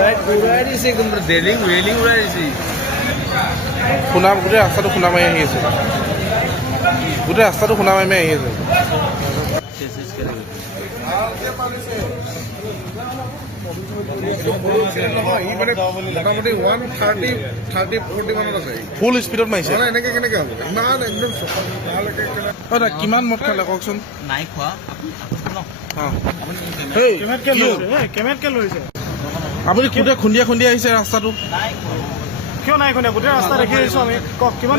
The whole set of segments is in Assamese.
উৰাই দিছে একদম ৰেলিং উৰাই দিছে। খুনা গোটেই ৰাস্তাটো খুনা মাৰি আহি আছে, গোটেই ৰাস্তাটো খুনা মাৰি আহি আছে। মোটামুটি 130-40 মানত আছে। ফুল স্পীডত মাৰিছে। এনেকে কেনেকে হ'ব? ইমান একদম কিমান মদ খালে কওকচোন? নাই খোৱা। আপুনি গোটেই খুন্দিয়া খুন্দিয়া আহিছে ৰাস্তাটো। কিয় নাই কোনে গোটেই ৰাস্তা দেখি আহিছো আমি। কওক কিমান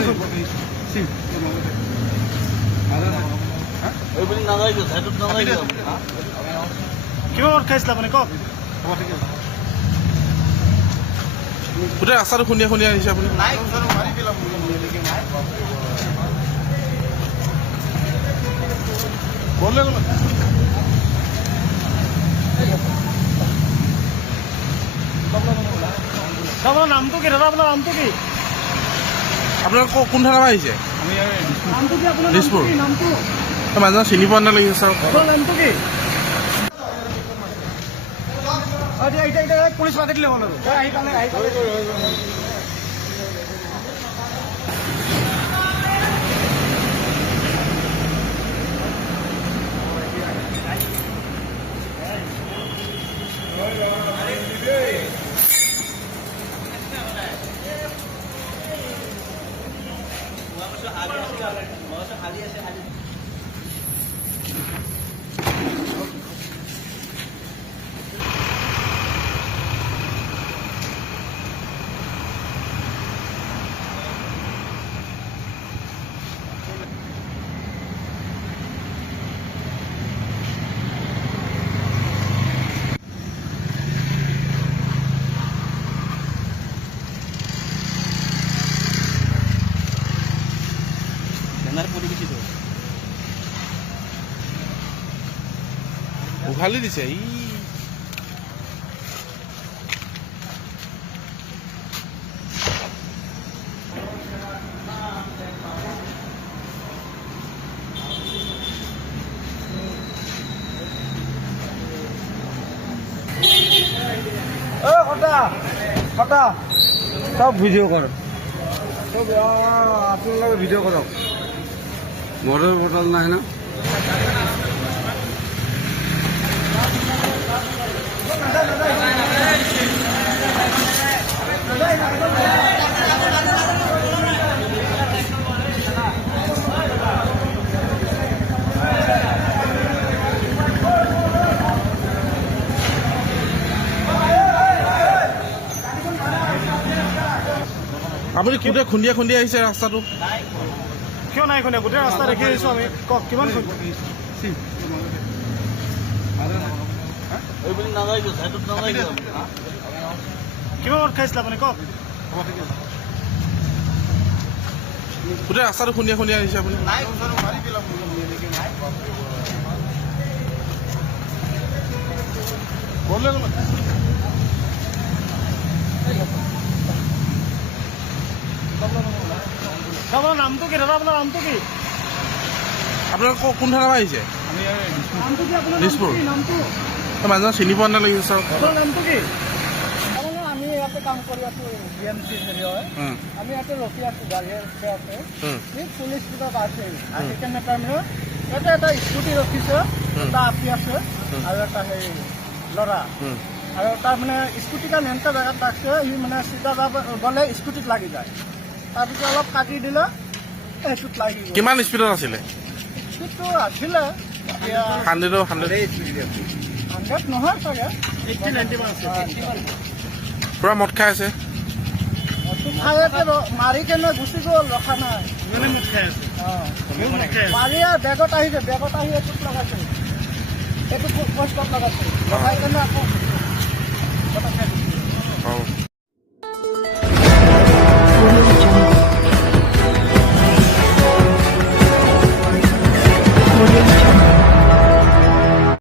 কিমান মদ খাইছিলে আপুনি কওক? গোটেই ৰাস্তাটো খুন্দিয়া খুন্দিয়া আহিছে আপুনি। আপোনাৰ নামটো কি দাদা? আপোনাৰ নামটো কি? আপোনাৰ কোন থানা আহিছে? নামটো কি আপোনাৰ? দিছপুৰ। নামটো মানুহজন চিনি পোৱা নালাগিছে ছাৰ। আপোনাৰ নামটো কি? পুলিচ মাতি দিলে হ'ল। আহি পালে উঘালি দিছে ই। সব ভিডিঅ' কৰ। আপোনালোকে ভিডিঅ' কৰক। মদৰ বটল নাই না। আপুনি গোটেই খুন্দিয়া খুন্দিয়া আহিছে ৰাস্তাটো। কিয় নাই কোনে গোটেই ৰাস্তা দেখি আহিছো আমি। কওক কিমান কিমান মদ খাইছিলে আপুনি কওক? গোটেই ৰাস্তাটো খুন্দিয়া খুন্দিয়া আহিছে আপুনি। আপোনাৰ নামটো কি দাদা? আপোনাৰ নামটো কি? আপোনাৰ কোন থানা আহিছে? নামটো কি আপোনাৰ? দিছপুৰ। নামটো মানুহজন চিনি পোৱা নালাগিছে ছাৰ। আপোনাৰ নামটো কি? আমি ইয়াতে কাম কৰি আছো BMC হেৰি হয়। আমি ইয়াতে ৰখি আছো গাড়ী আছে পুলিচ বিভাগ আছে আহি কেনে তাৰমানে ইয়াতে এটা স্কুটি ৰখিছে, এটা আপি আছে আৰু এটা সেই ল'ৰা আৰু তাৰমানে স্কুটিখন এনেকুৱা জেগাত ৰাখছে সি মানে চিধা গ'লে স্কুটিত লাগি যায়। তাৰপিছত অলপ কাটি দিলে সেইটোত লাগি গ'ল। কিমান স্পীডত আছিলে? স্পীডটো আছিলে 100 নহয় চাগে 80-90 মান আছে। পুৰা মদ খাই আছে। মাৰি কেনে গুচি গ'ল, ৰখা নাই। মাৰি বেগত আহিছে, বেগত আহি এইটোত লগাইছে, এইটো পষ্টত লগাইছে, লগাই কেনে আকৌ